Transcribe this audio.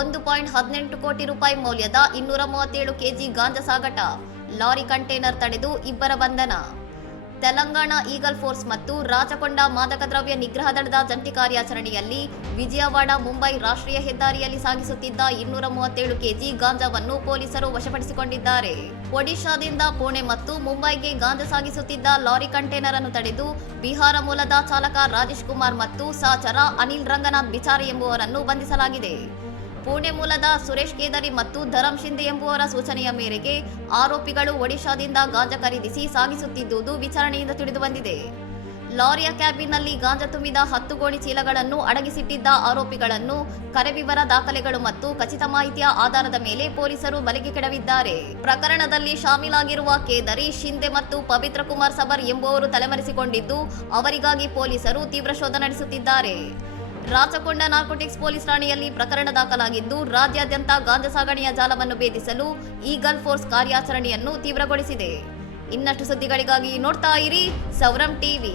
1.18 ಕೋಟಿ ರೂಪಾಯಿ ಮೌಲ್ಯದ 237 ಕೆಜಿ ಗಾಂಜಾ ಸಾಗಾಟ, ಲಾರಿ ಕಂಟೈನರ್ ತಡೆದು ಇಬ್ಬರ ಬಂಧನ. ತೆಲಂಗಾಣ ಈಗಲ್ ಫೋರ್ಸ್ ಮತ್ತು ರಾಚಕೊಂಡ ಮಾದಕ ದ್ರವ್ಯ ನಿಗ್ರಹ ದಳದ ಜಂಟಿ ಕಾರ್ಯಾಚರಣೆಯಲ್ಲಿ ವಿಜಯವಾಡ ಮುಂಬೈ ರಾಷ್ಟ್ರೀಯ ಹೆದ್ದಾರಿಯಲ್ಲಿ ಸಾಗಿಸುತ್ತಿದ್ದ 237 ಕೆಜಿ ಗಾಂಜಾವನ್ನು ಪೊಲೀಸರು ವಶಪಡಿಸಿಕೊಂಡಿದ್ದಾರೆ. ಒಡಿಶಾದಿಂದ ಪುಣೆ ಮತ್ತು ಮುಂಬೈಗೆ ಗಾಂಜಾ ಸಾಗಿಸುತ್ತಿದ್ದ ಲಾರಿ ಕಂಟೈನರ್ ಅನ್ನು ತಡೆದು ಬಿಹಾರ ಮೂಲದ ಚಾಲಕ ರಾಜೇಶ್ ಕುಮಾರ್ ಮತ್ತು ಸಹಚರ ಅನಿಲ್ ರಂಗನಾಥ್ ಬಿಚಾರಿ ಎಂಬುವರನ್ನು ಬಂಧಿಸಲಾಗಿದೆ. ಪುಣೆ ಮೂಲದ ಸುರೇಶ್ ಕೇದರಿ ಮತ್ತು ಧರಮ್ ಶಿಂದೆ ಎಂಬುವರ ಸೂಚನೆಯ ಮೇರೆಗೆ ಆರೋಪಿಗಳು ಒಡಿಶಾದಿಂದ ಗಾಂಜಾ ಖರೀದಿಸಿ ಸಾಗಿಸುತ್ತಿದ್ದುದು ವಿಚಾರಣೆಯಿಂದ ತಿಳಿದುಬಂದಿದೆ. ಲಾರಿಯ ಕ್ಯಾಬಿನ್ನಲ್ಲಿ ಗಾಂಜಾ ತುಂಬಿದ 10 ಗೋಣಿ ಚೀಲಗಳನ್ನು ಅಡಗಿಸಿಟ್ಟಿದ್ದ ಆರೋಪಿಗಳನ್ನು ಕರೆವಿವರ ದಾಖಲೆಗಳು ಮತ್ತು ಖಚಿತ ಮಾಹಿತಿಯ ಆಧಾರದ ಮೇಲೆ ಪೊಲೀಸರು ಬಲೆಗೆ ಕೆಡವಿದ್ದಾರೆ. ಪ್ರಕರಣದಲ್ಲಿ ಶಾಮೀಲಾಗಿರುವ ಕೇದರಿ, ಶಿಂದೆ ಮತ್ತು ಪವಿತ್ರ ಕುಮಾರ್ ಸಬರ್ ಎಂಬುವರು ತಲೆಮರೆಸಿಕೊಂಡಿದ್ದು, ಅವರಿಗಾಗಿ ಪೊಲೀಸರು ತೀವ್ರ ಶೋಧ ನಡೆಸುತ್ತಿದ್ದಾರೆ. ರಾಚಕೊಂಡ ನಾರ್ಕೋಟಿಕ್ಸ್ ಪೊಲೀಸ್ ಠಾಣೆಯಲ್ಲಿ ಪ್ರಕರಣ ದಾಖಲಾಗಿದ್ದು, ರಾಜ್ಯಾದ್ಯಂತ ಗಾಂಜಾ ಸಾಗಣೆಯ ಜಾಲವನ್ನು ಭೇದಿಸಲು ಈಗಲ್ ಫೋರ್ಸ್ ಕಾರ್ಯಾಚರಣೆಯನ್ನು ತೀವ್ರಗೊಳಿಸಿದೆ. ಇನ್ನಷ್ಟು ಸುದ್ದಿಗಳಿಗಾಗಿ ನೋಡ್ತಾ ಇರಿ ಸೌರಂ ಟಿವಿ.